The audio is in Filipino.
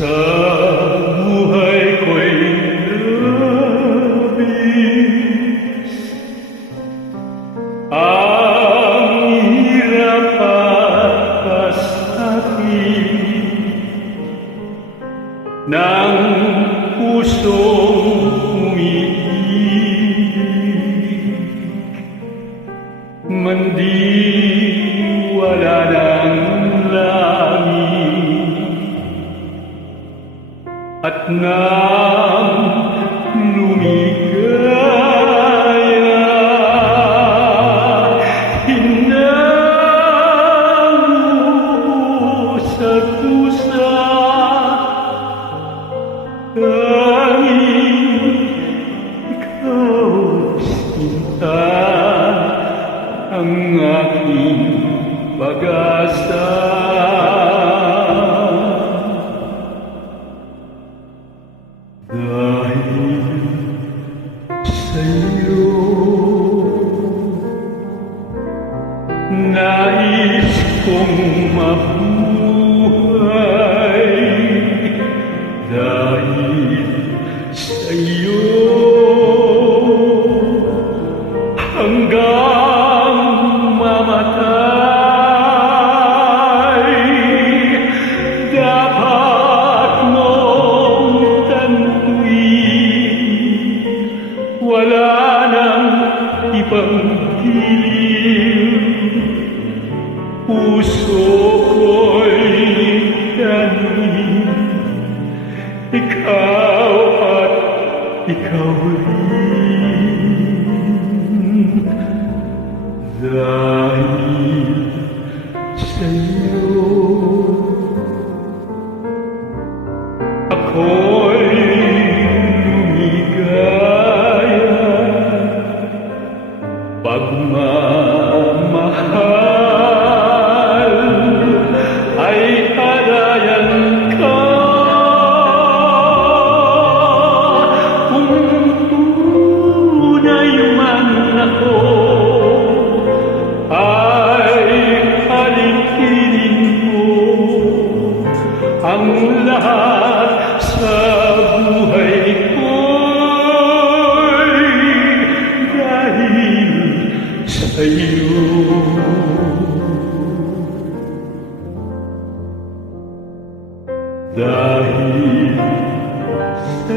Sa buhay ko'y labis Ang hirap at kasakit Ng pusong at nang lumigaya hinango sa pusa tanging ikaw sinta ang aking pag-asa 자유로 나의 공맙 ikaw at ikaw rin dahil ako'y Magna Maha iyo. Dahil sa